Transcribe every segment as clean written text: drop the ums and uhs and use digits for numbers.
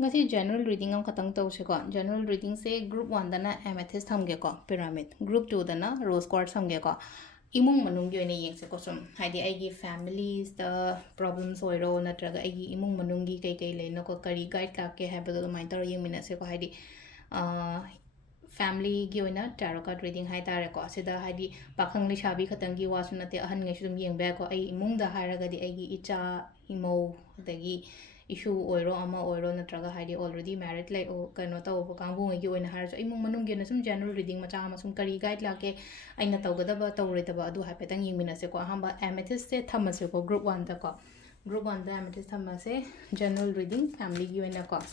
ngasi general reading am khatang tawse ko general reading se group 1 dana amethyst thamge ko pyramid group 2 dana rose quartz thamge ko imung manung gi oine yengse ko sum haidi aigi families the problems oiro natraga aigi imung manung gi kai kai leino ko kari guide ka ke habado mai tar yengmina se ko haidi family gi oina tarot card reading hai tare ko sida haidi pakhang li shabi khatang gi wasu nate ahan ngai sum yeng ba ko ai imung da haraga di aigi icha imo dagi issue oiro ama oiro natraga haidi already married like o kano ta o kangbu ngai gi oina har so imung manung gi na sum general reading macha ama sum kari guide la ke aina tawgada ba tawredaba adu hapetang yengmina se ko hamba amethyst se thamase ko group 1 da ko group 1 da amethyst thamase general reading family gi oina ko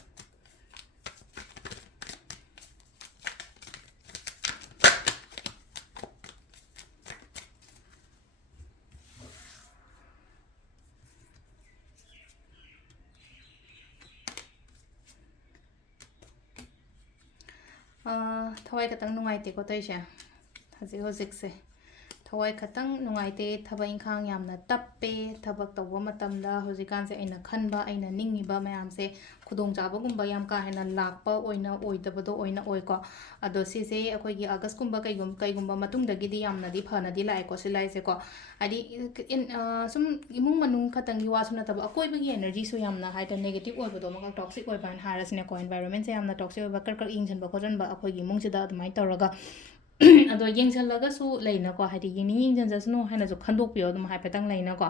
thawai katang nungaite ko toise haji hojikse thawai katang nungaite thabak inkhang yamna tappe thabak tawba matamda hojikan se aina khanba aina ningiba mayam se khudong jaba gumba yam ka hena lakpa oina oidabado oina oiko ado sise akoi gi august gumba kaigumba matung dagi di yamna di phana di lai ko silai se ko adi sum imung manung khatang gi wasuna taba akoi bagi energy so yamna haida negative oibado maka toxic oiban harasne ko environment se yamna toxic oiba kar ingjan ba khojan ba akoi gi mung sida admai tawraga ado yengsallaga su leina ko hadi yingning yingjan jasno haina jo khandok piyo dum hai petang leina ko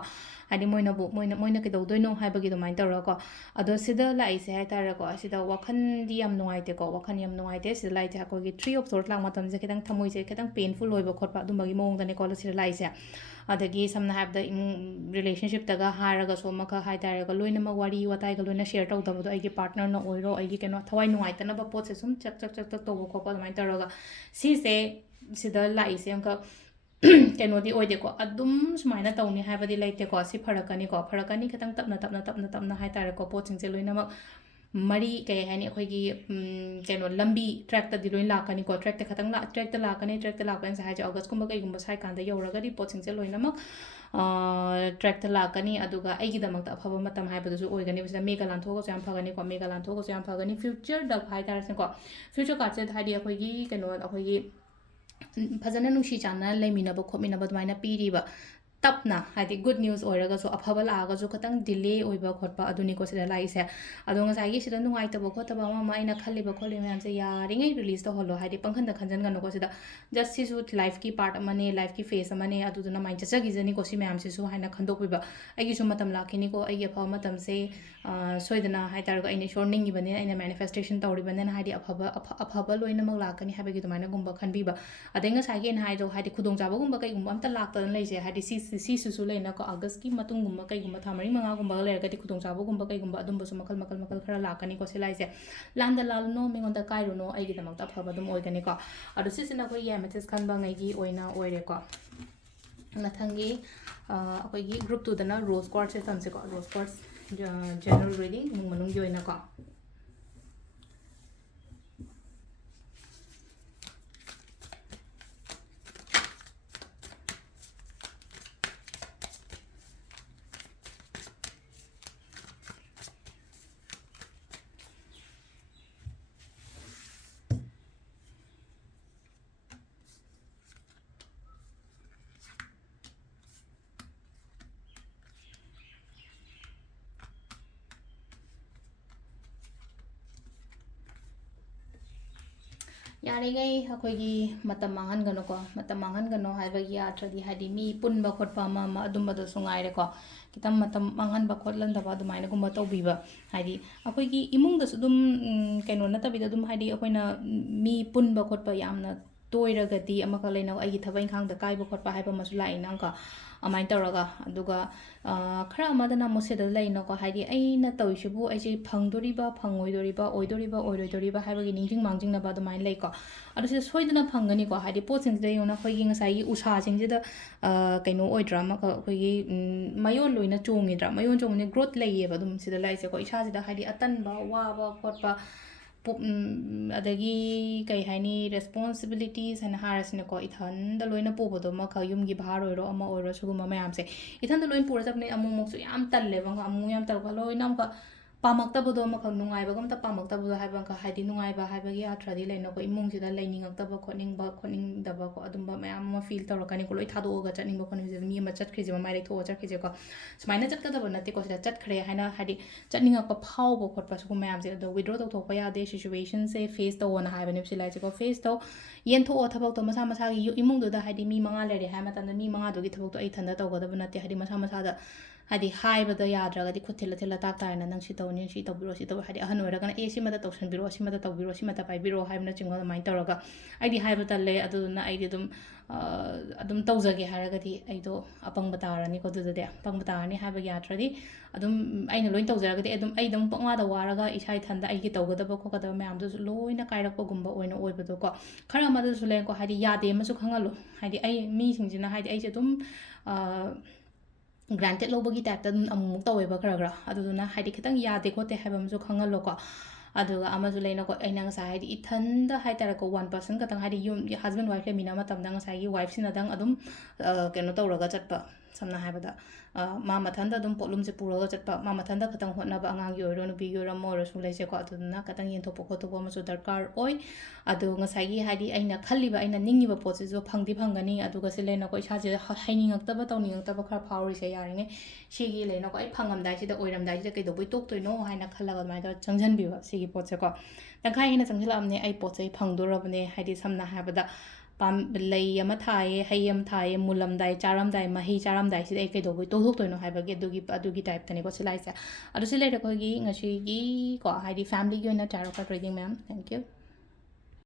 hadi moina bu moina ke dodoi no hai bagi dum mai tawra ko ado sida lai se hai tara ko sida wakhan di yam nungai te ko wakhan yam nungai te sida lai te ko gi 3 of swords lang matam je ketang thamoi je ketang painful oiba khotpa dum bagi mong dane ko sida lai se adagi samna have the relationship taga haraga so maka hai tara ko loina ma wari watai ga loina share taw dabado ai gi partner no oiro ai gi keno thawai nungai tana ba pot se sum chak chak chak to ko pa mai taraga si se sida lai se amka keno di oide ko adum sumaina tawni haibadi laite ko si pharakani khatang tapna hai tara ko pot sing se loina ma mari kay hani akhoi gi keno lambi track ta di loin lakani ko track ta khatang la track ta lakani sa haja august kumba kai gumba sai kanda yoraga di pot sing se loina ma track ta lakani aduga ai gi damak ta phaba matam haibadu su oigani bisa mega lan thogo so yam phagani ko mega lan thogo so yam phagani future da hai tara se ko future card se thadi akhoi gi keno akhoi gi फजन नुशी चाना लेमिनब खोमिनब दुमाइना पीरिबा तपना हादि good news ओरगा सो अफबा लागा जो खतंग delay ओइबा खोटपा अदुनि को सिदा लाइसे अदोंगा साइगी सिदा नुंगाइतबो खोतबा मा आइना खलिबा खोलि ma'am से यारिङै रिलीज तो हलो हादि पंखन खंजन गनो को सिदा जस्ट सिसु लाइफ की पार्ट अमने लाइफ की फेस अमने अदुदुना माइन चचगी जनी को सि मैम सिसु हाइना खंदोकबिबा आइगी सु मतम लाखिनि को आइगे फा मतम से सोइदना हाइ तारगो आइने शोर्निंग बने आइना मैनिफेस्टेशन तौरिबने हादि अफबा लोइना मग लाकनि हाबेगी दुमाइना गुम्बा खनबिबा अदेंगा साइगे न हाइदो हादि खुदोंग जाबो गुम्बा कै गुम्बा अमता लाक्तन लेजे हादि सिसुसु लेना को अगस्त की मतुंग गुम्बा कै गुम्बा थामरी मंगा गुम्बा लेरगति खुदोंग जाबो गुम्बा कै गुम्बा अदुम्बसु मखल खरा लाकनि को सिलाइसे लांदा लालनो मिंगोंदा काइरुनो आइगी दमक्ता अफबा दुम ओइगनि को अदु सिसिना को यामेथेस खनबा ngैगी ओइना ओइरे को मथंगी अखोइगी ग्रुप 2 दना रोज क्वार्ट्स से तमसे को रोज क्वार्ट्स जनरल रीडिंग मनुंगी ओइना को यारिगै अखोइगी मतम मांगन गनो हाइबगी आत्रदी हादि मी पुनबा खोटपा मा अदुमबदो सुंगाइरे को कितम मतम मांगन बा खोटलन दबा दुमाइना गुम्बा तौबीबा हादि अखोइगी इमुंग दसु दुम केनो नतबिदा दुम हादि अखोइना मी पुनबा खोटपा यामना तोइरगति अमका लेना आइगी थबा इंखांग द काइबा खोटपा हाइबा मसु लाइना का अमाइन तौरगा अदुगा खरा अमदना मोसेदा लेना को हादि अइना तौइसिबु आइसे फंगदोरिबा फंगोइदोरिबा ओइदोरिबा ओइरोइदोरिबा हाइबगी निंजिंग मांजिंग नबा दुमाइन लेको अदुसे सोइदना फंगनी को हादि पोचिंग दे योना खोइगी ngasai उसा सिंगजिदा कइनो ओइद्रा मा खोइगी मयोन लोइना चोंगिद्रा मयोन चोंगने ग्रोथ लेयेबा दुम सिदा लाइसे को इसा सिदा हादि अतनबा वाबा खोटपा अदगी कई हाइनी रेस्पॉन्सिबिलिटीज है हारसने को इथन द लोइना पोबदो मा ख युम गी भार ओइरो अमा ओइरो सुगुम मयाम से इथन द लोइन पुरा जबने अमु मोक्सु याम तल्ले बंग अमु याम तल लोइना का ꯄꯥꯝꯃꯛꯇꯕꯗꯣ ꯑꯃꯈꯛ ꯅꯨꯡꯉꯥꯏꯕꯒ ꯑꯝꯇ ꯄꯥꯝꯃꯛꯇꯕꯗꯣ ꯍꯥꯏꯕ ꯑꯃꯈꯛ ꯍꯥꯏꯗꯤ ꯅꯨꯡꯉꯥꯏꯕ ꯍꯥꯏꯕꯒꯤ ꯑꯥꯊ꯭ꯔꯗꯤ ꯂꯩꯅꯀꯣ ꯏꯃꯨꯡꯁꯤꯗ ꯂꯩꯅꯤꯡꯉꯛꯇꯕ ꯈꯣꯠꯅꯤꯡꯗꯕꯀꯣ ꯑꯗꯨꯝꯕ ꯃꯌꯥꯝ ꯑꯃ ꯐꯤꯜ ꯇꯧꯔꯛꯀꯅꯤꯀꯣ ꯂꯣꯏ ꯊꯥꯗꯣꯛꯑꯒ ꯆꯠꯅꯤꯡꯕ ꯈꯣꯠꯅꯤꯡꯕꯁꯦ ꯃꯤ ꯑꯃ ꯆꯠꯈ꯭ꯔꯤꯁꯦ ꯃꯃꯥꯏ ꯂꯩꯊꯣꯛꯑꯒ ꯆꯠꯈ꯭ꯔꯤꯁꯦꯀꯣ ꯁꯨꯃꯥꯏꯅ ꯆꯠꯀꯗꯕ ꯅꯠꯇꯦꯀꯣ ꯁꯤꯗ ꯆꯠꯈ꯭ꯔꯦ ꯍꯥꯏꯅ ꯍꯥꯏꯗꯤ ꯆꯠꯅꯤꯡꯉꯛꯄ ꯐꯥꯎꯕ ꯈꯣꯠꯄ ꯁꯤꯒꯨꯝꯕ ꯃꯌꯥꯝꯁꯦ ꯑꯗꯣ ꯋꯤꯗ꯭ꯔꯣ ꯇꯧꯊꯣꯛꯄ ꯌꯥꯗꯦ ꯁꯤꯆꯨꯋꯦꯁꯟꯁꯦ ꯐꯦꯁ ꯇꯧꯑꯣꯅ ꯍꯥꯏꯕꯅꯦꯕ ꯁꯤꯂꯥꯏꯁꯦꯀꯣ ꯐꯦꯁ ꯇꯧ ꯌꯦꯟꯊꯣꯛꯑꯣ ꯊꯕꯛꯇꯣ ꯃꯁꯥ ꯃꯁꯥꯒꯤ ꯏꯃꯨꯡꯗꯨꯗ ꯍꯥꯏꯗꯤ ꯃꯤ 5 ꯂꯩꯔꯦ ꯍꯥꯏꯕ ꯃꯇꯝꯗ ꯃꯤ 5ꯗꯨꯒꯤ ꯊꯕꯛꯇꯣ ꯑꯩ ꯏꯊꯟꯗ ꯇꯧꯒꯗꯕ ꯅꯠꯇꯦ ꯍꯥꯏꯗꯤ ꯃꯁꯥ ꯃꯁꯥꯗ ꯍꯥꯏꯗꯤ ꯍꯥꯏꯕꯗ ꯌꯥꯗ꯭ꯔꯒꯗꯤ ꯈꯨꯠ ꯊꯤꯜꯂ ꯇꯥꯛ ꯇꯥꯔꯦꯅ ꯅꯪ ꯁꯤ ꯇꯧꯅꯤ ꯁꯤ ꯇꯧꯕꯤꯔꯣ ꯁꯤ ꯇꯧꯕ ꯍꯥꯏꯗꯤ ꯑꯍꯟ ꯑꯣꯏꯔꯒꯅ ꯁꯤꯃꯗ ꯇꯧꯁꯟꯕꯤꯔꯣ ꯁꯤꯃꯗ ꯇꯧꯕꯤꯔꯣ ꯁꯤꯃꯗ ꯄꯥꯏꯕꯤꯔꯣ ꯍꯥꯏꯕꯅꯆꯤꯡꯕ ꯑꯗꯨꯃꯥꯏꯅ ꯇꯧꯔꯒ ꯑꯩꯗꯤ ꯍꯥꯏꯕ ꯇꯜꯂꯦ ꯑꯗꯨꯗꯨꯅ ꯑꯩꯗꯤ ꯑꯗꯨꯝ ꯇꯧꯖꯒꯦ ꯍꯥꯏꯔꯒꯗꯤ ꯑꯩꯗꯣ ꯑꯄꯪꯕ ꯇꯥꯔꯅꯤꯀꯣ ꯑꯗꯨꯗꯗꯤ ꯑꯄꯪꯕ ꯇꯥꯔꯅꯤ ꯍꯥꯏꯕꯒꯤ ꯌꯥꯗ꯭ꯔꯗꯤ ꯑꯗꯨꯝ ꯑꯩꯅ ꯂꯣꯏ ꯇꯧꯖꯔꯒꯗꯤ ꯑꯩ ꯑꯗꯨꯝ ꯄꯪꯋꯥꯗ ꯋꯥꯔꯒ ꯏꯁꯥ ꯏꯊꯟꯗ ꯑꯩꯒꯤ ꯇꯧꯒꯗꯕ ꯈꯣꯠꯀꯗꯕ ꯃꯌꯥꯝꯗꯨꯁꯨ ꯂꯣꯏꯅ ꯀꯥꯏꯔꯛꯄꯒꯨꯝꯕ ꯑꯣꯏꯅ ꯑꯣꯏꯕꯗꯣꯀꯣ ꯈꯔ ꯑꯃꯗꯁꯨ ꯂꯩꯀꯣ ꯍꯥꯏꯗꯤ ꯌꯥꯗꯦ ꯑꯃꯁꯨ ꯈꯪꯍꯜꯂꯨ ꯍꯥꯏꯗꯤ ꯑꯩ ꯃꯤꯁꯤꯡꯁꯤꯅ ꯍꯥꯏꯗꯤ ꯑꯩꯁꯦ ꯑꯗꯨꯝ ꯒ꯭ꯔꯥꯟꯇꯦꯠ ꯂꯧꯕꯒꯤ ꯇꯥꯏꯞꯇ ꯑꯗꯨꯝ ꯑꯃꯨꯛ ꯇꯧꯋꯦꯕ ꯈꯔ ꯑꯗꯨꯗꯨꯅ ꯍꯥꯏꯗꯤ ꯈꯤꯇꯪ ꯌꯥꯗꯦ ꯈꯣꯠꯇꯦ ꯍꯥꯏꯕ ꯑꯃꯁꯨ ꯈꯪꯍꯜꯂꯣꯀꯣ ꯑꯗꯨꯒ ꯑꯃꯁꯨ ꯂꯩꯅꯀꯣ ꯑꯩꯅ ꯉꯁꯥꯏ ꯍꯥꯏꯗꯤ ꯏꯊꯟꯗ ꯍꯥꯏꯇꯥꯔꯦꯀꯣ 1% ꯈꯛꯇꯪ ꯍꯥꯏꯗꯤ ꯍꯁꯕꯦꯟ ꯋꯥꯏꯐ ꯂꯩꯃꯤꯟꯅꯕ ꯃꯇꯝꯗ ꯉꯁꯥꯏꯒꯤ ꯋꯥꯏꯐꯁꯤꯅꯗꯪ ꯑꯗꯨꯝ ꯀꯩꯅꯣ ꯇꯧꯔꯒ ꯆꯠꯄ ꯁꯝꯅ ꯍꯥꯏꯕꯗ ꯃꯥ ꯃꯊꯟꯇ ꯑꯗꯨꯝ ꯄꯣꯠꯂꯨꯝꯁꯦ ꯄꯨꯔꯒ ꯆꯠꯄ ꯃꯥ ꯃꯊꯟꯇ ꯈꯛꯇꯪ ꯍꯣꯠꯅꯕ ꯑꯉꯥꯡꯒꯤ ꯑꯣꯏꯔꯣ ꯅꯨꯄꯤꯒꯤ ꯑꯣꯏꯔꯣ ꯑꯃ ꯑꯣꯏꯔꯁꯨ ꯂꯩꯁꯦꯀꯣ ꯑꯗꯨꯗꯨꯅ ꯈꯤꯇꯪ ꯌꯦꯟꯊꯣꯛꯄ ꯈꯣꯠꯇꯣꯛꯄ ꯑꯃꯁꯨ ꯗꯔꯀꯥꯔ ꯑꯣꯏ ꯑꯗꯨ ꯉꯁꯥꯏꯒꯤ ꯍꯥꯏꯗꯤ ꯑꯩꯅ ꯈꯜꯂꯤꯕ ꯑꯩꯅ ꯅꯤꯡꯉꯤꯕ ꯄꯣꯠꯁꯤꯁꯨ ꯐꯪꯗꯤ ꯐꯪꯒꯅꯤ ꯑꯗꯨꯒ ꯁꯤ ꯂꯩꯅꯀꯣ ꯏꯁꯥꯁꯦ ꯍꯩꯅꯤꯡꯉꯛꯇꯕ ꯇꯧꯅꯤꯡꯉꯛꯇꯕ ꯈꯔ ꯐꯥꯎꯔꯤꯁꯦ ꯌꯥꯔꯤꯉꯩ ꯁꯤꯒꯤ ꯂꯩꯅꯀꯣ ꯑꯩ ꯐꯪꯉꯝꯗꯥꯏꯁꯤꯗ ꯑꯣꯏꯔꯝꯗꯥꯏꯁꯤꯗ ꯀꯩꯗꯧꯕꯩ ꯇꯣꯛꯇꯣꯏꯅꯣ ꯍꯥꯏꯅ ꯈꯜꯂꯒ ꯑꯗꯨꯃꯥꯏꯅ ꯇꯧꯔ ꯆꯪꯁꯤꯟꯕꯤꯕ ꯁꯤꯒꯤ ꯄꯣꯠꯁꯦꯀꯣ ꯇꯪꯈꯥꯏ ꯍꯦꯟꯅ ꯆꯪꯁꯤꯜꯂꯛꯑꯕꯅꯦ ꯑꯩ ꯄꯣꯠ ꯆꯩ ꯐꯪꯗꯣꯔꯕꯅꯦ ꯍꯥꯏꯗꯤ ꯁꯝꯅ ꯍꯥꯏꯔꯕꯗ ꯂꯩ ꯑꯃ ꯊꯥꯏꯌꯦ ꯍꯩ ꯑꯃ ꯊꯥꯏꯌꯦ ꯃꯨꯜꯂꯝꯗꯥꯏ ꯆꯥꯔꯝꯗꯥꯏ ꯃꯍꯩ ꯆꯥꯔꯝꯗꯥꯏꯁꯤꯗ ꯑꯩ ꯀꯩꯗꯧꯕꯩ ꯇꯣꯛꯊꯣꯛꯇꯣꯏꯅꯣ ꯍꯥꯏꯕꯒꯤ ꯑꯗꯨꯒꯤ ꯇꯥꯏꯞꯇꯅꯤꯀꯣ ꯁꯤꯂꯥꯏꯁꯦ ꯑꯗꯨ ꯁꯤ ꯂꯩꯔꯦ ꯑꯩꯈꯣꯏꯒꯤ ꯉꯁꯤꯒꯤ ꯀꯣ ꯍꯥꯏꯗꯤ ꯐꯦꯃꯤꯂꯤꯒꯤ ꯑꯣꯏꯅ ꯇꯥꯔꯣ ꯀꯥꯔꯗ ꯔꯤꯗꯤꯡ ꯃꯌꯥꯝ ꯊꯦꯡꯛ ꯌꯨ